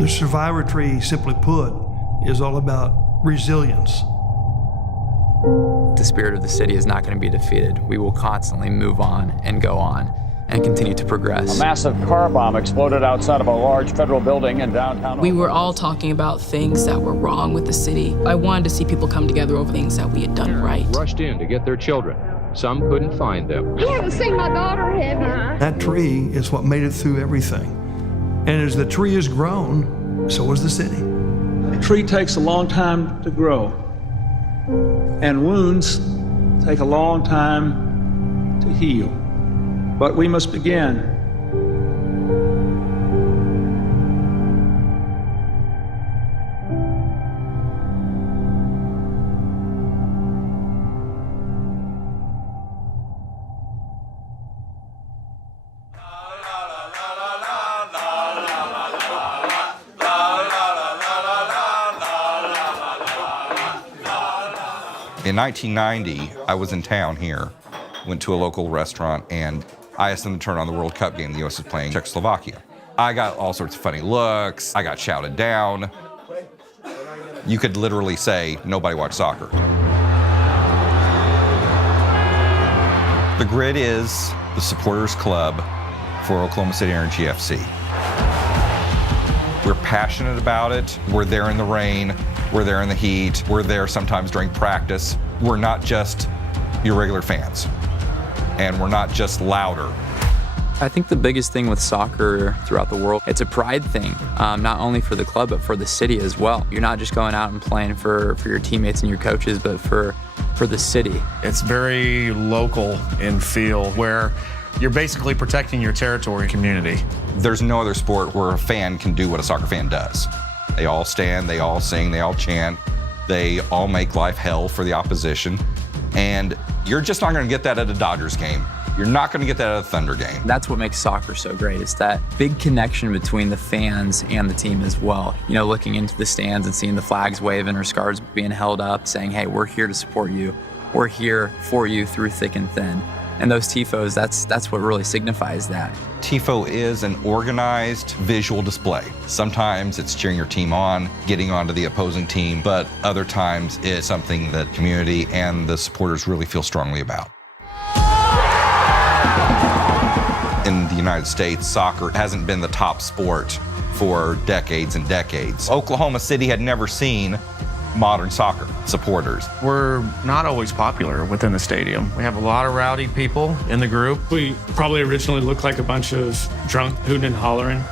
The survivor tree, simply put, is all about resilience. The spirit of the city is not going to be defeated. We will constantly move on and go on and continue to progress. A massive car bomb exploded outside of a large federal building in downtown. We were all talking about things that were wrong with the city. I wanted to see people come together over things that we had done right. Rushed in to get their children. Some couldn't find them. You haven't seen my daughter, have you? That tree is what made it through everything. And as the tree has grown, so has the city. A tree takes a long time to grow, and wounds take a long time to heal. But we must begin. In 1990, I was in town here, went to a local restaurant, and I asked them to turn on the World Cup game the U.S. was playing Czechoslovakia. I got all sorts of funny looks, I got shouted down. You could literally say, nobody watched soccer. The Grid is the supporters club for Oklahoma City Energy FC. We're passionate about it. We're there in the rain. We're there in the heat. We're there sometimes during practice. We're not just your regular fans. And we're not just louder. I think the biggest thing with soccer throughout the world, it's a pride thing, not only for the club, but for the city as well. You're not just going out and playing for your teammates and your coaches, but for the city. It's very local in feel, where you're basically protecting your territory community. There's no other sport where a fan can do what a soccer fan does. They all stand, they all sing, they all chant, they all make life hell for the opposition. And you're just not gonna get that at a Dodgers game. You're not gonna get that at a Thunder game. That's what makes soccer so great. It's that big connection between the fans and the team as well. You know, looking into the stands and seeing the flags waving or scarves being held up, saying, hey, we're here to support you. We're here for you through thick and thin. And those Tifos, that's what really signifies that. Tifo is an organized visual display. Sometimes it's cheering your team on, getting onto the opposing team, but other times it's something that community and the supporters really feel strongly about. In the United States, soccer hasn't been the top sport for decades and decades. Oklahoma City had never seen modern soccer supporters. We're not always popular within the stadium. We have a lot of rowdy people in the group. We probably originally looked like a bunch of drunk hooting and hollering,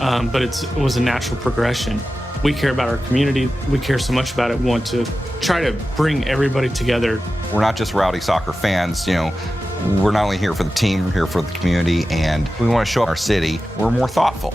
but it was a natural progression. We care about our community. We care so much about it. We want to try to bring everybody together. We're not just rowdy soccer fans, you know. We're not only here for the team, we're here for the community, and we want to show our city we're more thoughtful.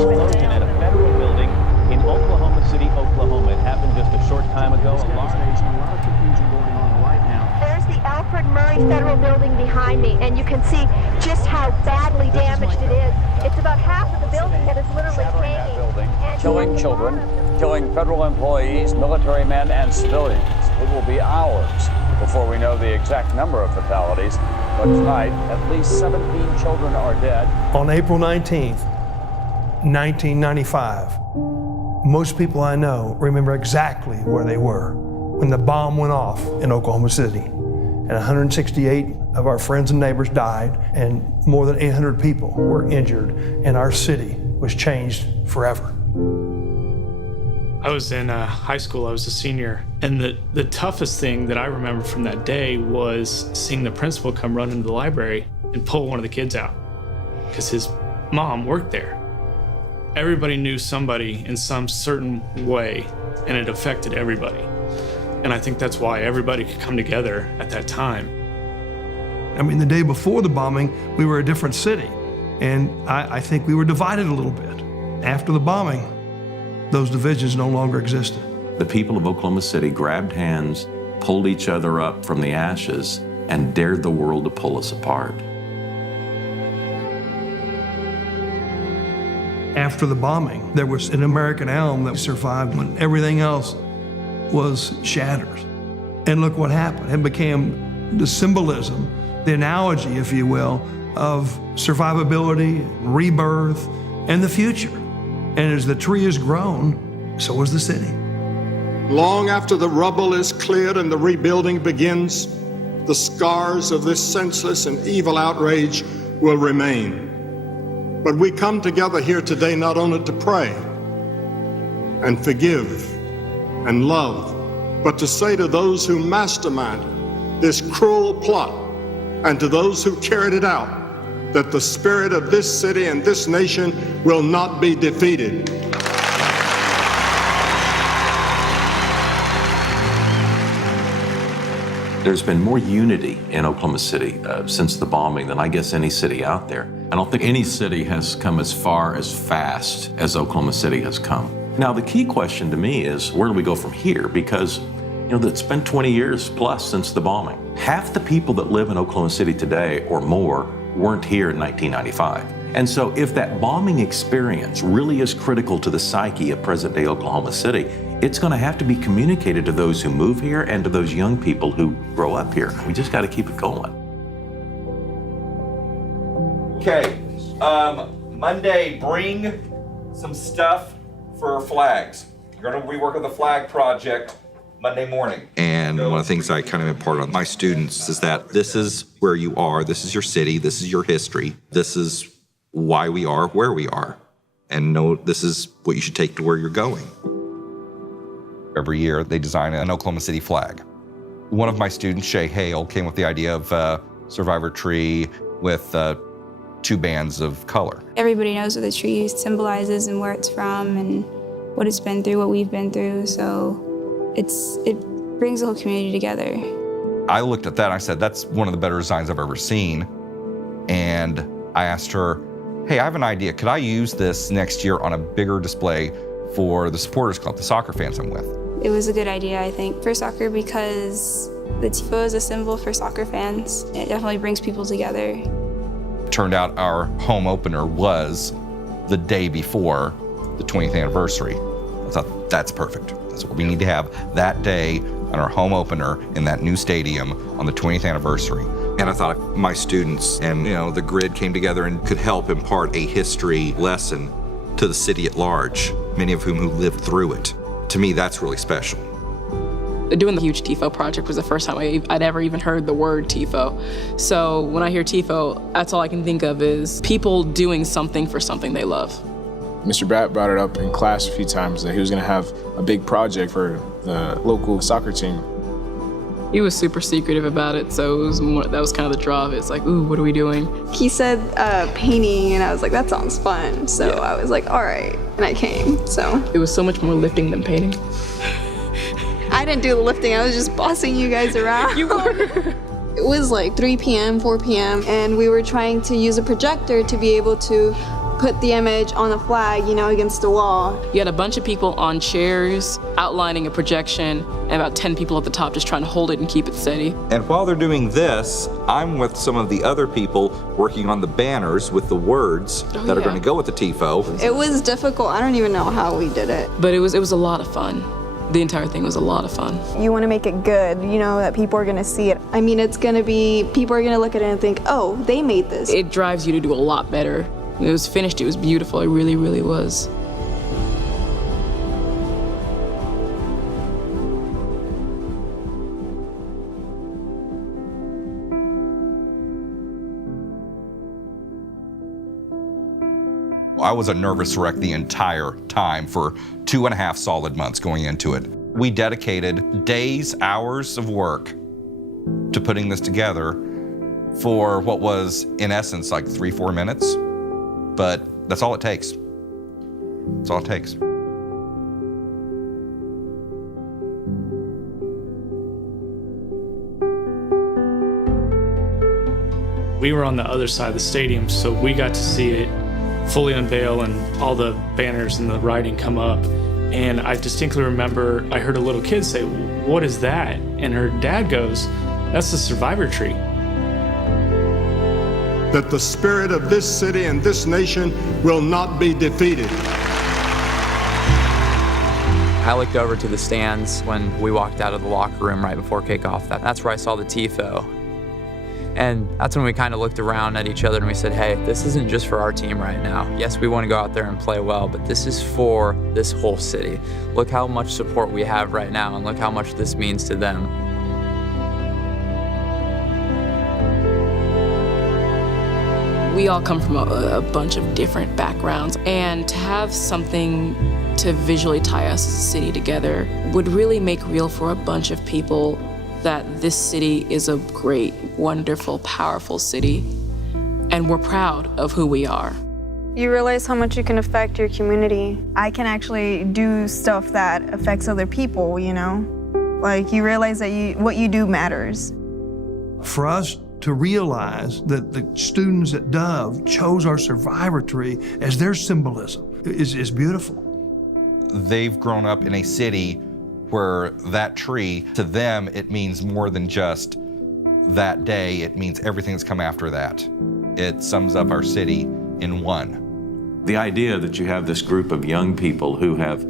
Explosion at a federal building in Oklahoma City, Oklahoma. It happened just a short time ago. A lot of confusion going on right now. There's the Alfred Murray Federal Building behind me, and you can see just how badly damaged it is. It's about half of the building that is literally hanging. Killing children, killing federal employees, military men, and civilians. It will be hours before we know the exact number of fatalities. But tonight, at least 17 children are dead. On April 19th, 1995, most people I know remember exactly where they were when the bomb went off in Oklahoma City. And 168 of our friends and neighbors died, and more than 800 people were injured, and our city was changed forever. I was in high school, I was a senior, and the toughest thing that I remember from that day was seeing the principal come run into the library and pull one of the kids out, because his mom worked there. Everybody knew somebody in some certain way, and it affected everybody. And I think that's why everybody could come together at that time. I mean, the day before the bombing, we were a different city, and I think we were divided a little bit. After the bombing, those divisions no longer existed. The people of Oklahoma City grabbed hands, pulled each other up from the ashes, and dared the world to pull us apart. After the bombing, there was an American elm that survived when everything else was shattered. And look what happened. It became the symbolism, the analogy, if you will, of survivability, rebirth, and the future. And as the tree has grown, so has the city. Long after the rubble is cleared and the rebuilding begins, the scars of this senseless and evil outrage will remain. But we come together here today not only to pray and forgive and love, but to say to those who masterminded this cruel plot and to those who carried it out, that the spirit of this city and this nation will not be defeated. There's been more unity in Oklahoma City since the bombing than I guess any city out there. I don't think any city has come as far as fast as Oklahoma City has come. Now, the key question to me is, where do we go from here? Because, it's been 20 years plus since the bombing. Half the people that live in Oklahoma City today or more weren't here in 1995. And so if that bombing experience really is critical to the psyche of present-day Oklahoma City, it's going to have to be communicated to those who move here and to those young people who grow up here. We just got to keep it going. Okay, Monday, bring some stuff for flags. You're going to rework on the flag project Monday morning. And one of the things I kind of impart on my students is that this is where you are, this is your city, this is your history, this is why we are where we are, and know this is what you should take to where you're going. Every year they design an Oklahoma City flag. One of my students, Shay Hale, came with the idea of a survivor tree with 2 bands of color. Everybody knows what the tree symbolizes and where it's from and what it's been through, what we've been through, so it brings the whole community together. I looked at that and I said, that's one of the better designs I've ever seen. And I asked her, hey, I have an idea. Could I use this next year on a bigger display for the supporters club, the soccer fans I'm with? It was a good idea, I think, for soccer because the Tifo is a symbol for soccer fans. It definitely brings people together. It turned out our home opener was the day before the 20th anniversary. I thought, that's perfect. That's what we need to have that day on our home opener in that new stadium on the 20th anniversary. And I thought my students and the grid came together and could help impart a history lesson to the city at large, many of whom who lived through it. To me, that's really special. Doing the huge Tifo project was the first time I'd ever even heard the word Tifo. So when I hear Tifo, that's all I can think of is people doing something for something they love. Mr. Bratt brought it up in class a few times that he was going to have a big project for the local soccer team. He was super secretive about it, so that was kind of the draw of it. It's like, ooh, what are we doing? He said painting, and I was like, that sounds fun. So yeah. I was like, all right, and I came, so. It was so much more lifting than painting. I didn't do the lifting, I was just bossing you guys around. You were. It was like 3 p.m., 4 p.m., and we were trying to use a projector to be able to put the image on the flag, against the wall. You had a bunch of people on chairs outlining a projection and about 10 people at the top just trying to hold it and keep it steady. And while they're doing this, I'm with some of the other people working on the banners with the words that are going to go with the Tifo. It was difficult. I don't even know how we did it. But it was a lot of fun. The entire thing was a lot of fun. You want to make it good, that people are going to see it. I mean, people are going to look at it and think, oh, they made this. It drives you to do a lot better. When it was finished, it was beautiful. It really, really was. I was a nervous wreck the entire time for 2.5 solid months going into it. We dedicated days, hours of work to putting this together for what was, in essence, like 3-4 minutes. But that's all it takes. That's all it takes. We were on the other side of the stadium, so we got to see it fully unveil and all the banners and the writing come up. And I distinctly remember I heard a little kid say, "What is that?" And her dad goes, "That's the survivor tree." That the spirit of this city and this nation will not be defeated. I looked over to the stands when we walked out of the locker room right before kickoff. That's where I saw the Tifo. And that's when we kind of looked around at each other and we said, hey, this isn't just for our team right now. Yes, we want to go out there and play well, but this is for this whole city. Look how much support we have right now and look how much this means to them. We all come from a bunch of different backgrounds, and to have something to visually tie us as a city together would really make real for a bunch of people that this city is a great, wonderful, powerful city, and we're proud of who we are. You realize how much you can affect your community. I can actually do stuff that affects other people, you know? Like, you realize that what you do matters. For us to realize that the students at Dove chose our survivor tree as their symbolism is beautiful. They've grown up in a city where that tree, to them, it means more than just that day. It means everything that's come after that. It sums up our city in one. The idea that you have this group of young people who have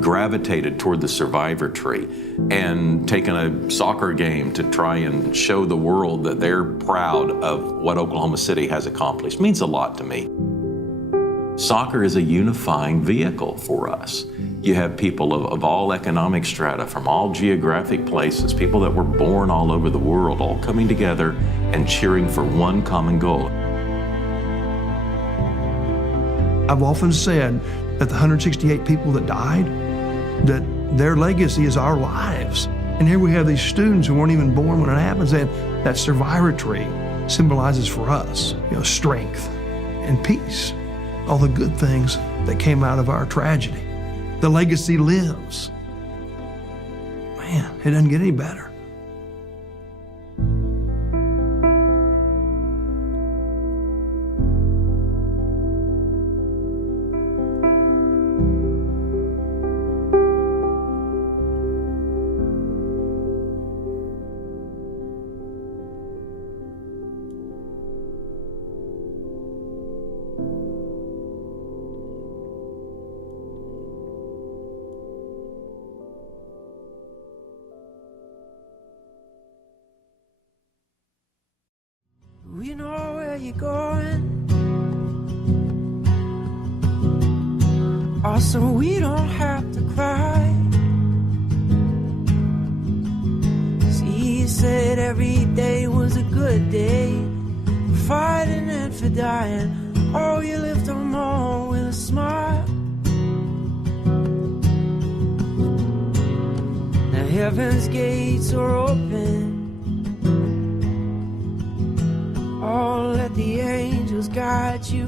gravitated toward the survivor tree and taken a soccer game to try and show the world that they're proud of what Oklahoma City has accomplished means a lot to me. Soccer is a unifying vehicle for us. You have people of all economic strata, from all geographic places, people that were born all over the world, all coming together and cheering for one common goal. I've often said that the 168 people that died, that their legacy is our lives. And here we have these students who weren't even born when it happens, and that survivor tree symbolizes for us, strength and peace, all the good things that came out of our tragedy. The legacy lives. Man, it doesn't get any better. We know where you're going, also we don't have to cry. See, you said every day was a good day, for fighting and for dying. Oh, you lived them more with a smile. Now heaven's gates are open. Oh, let the angels guide you.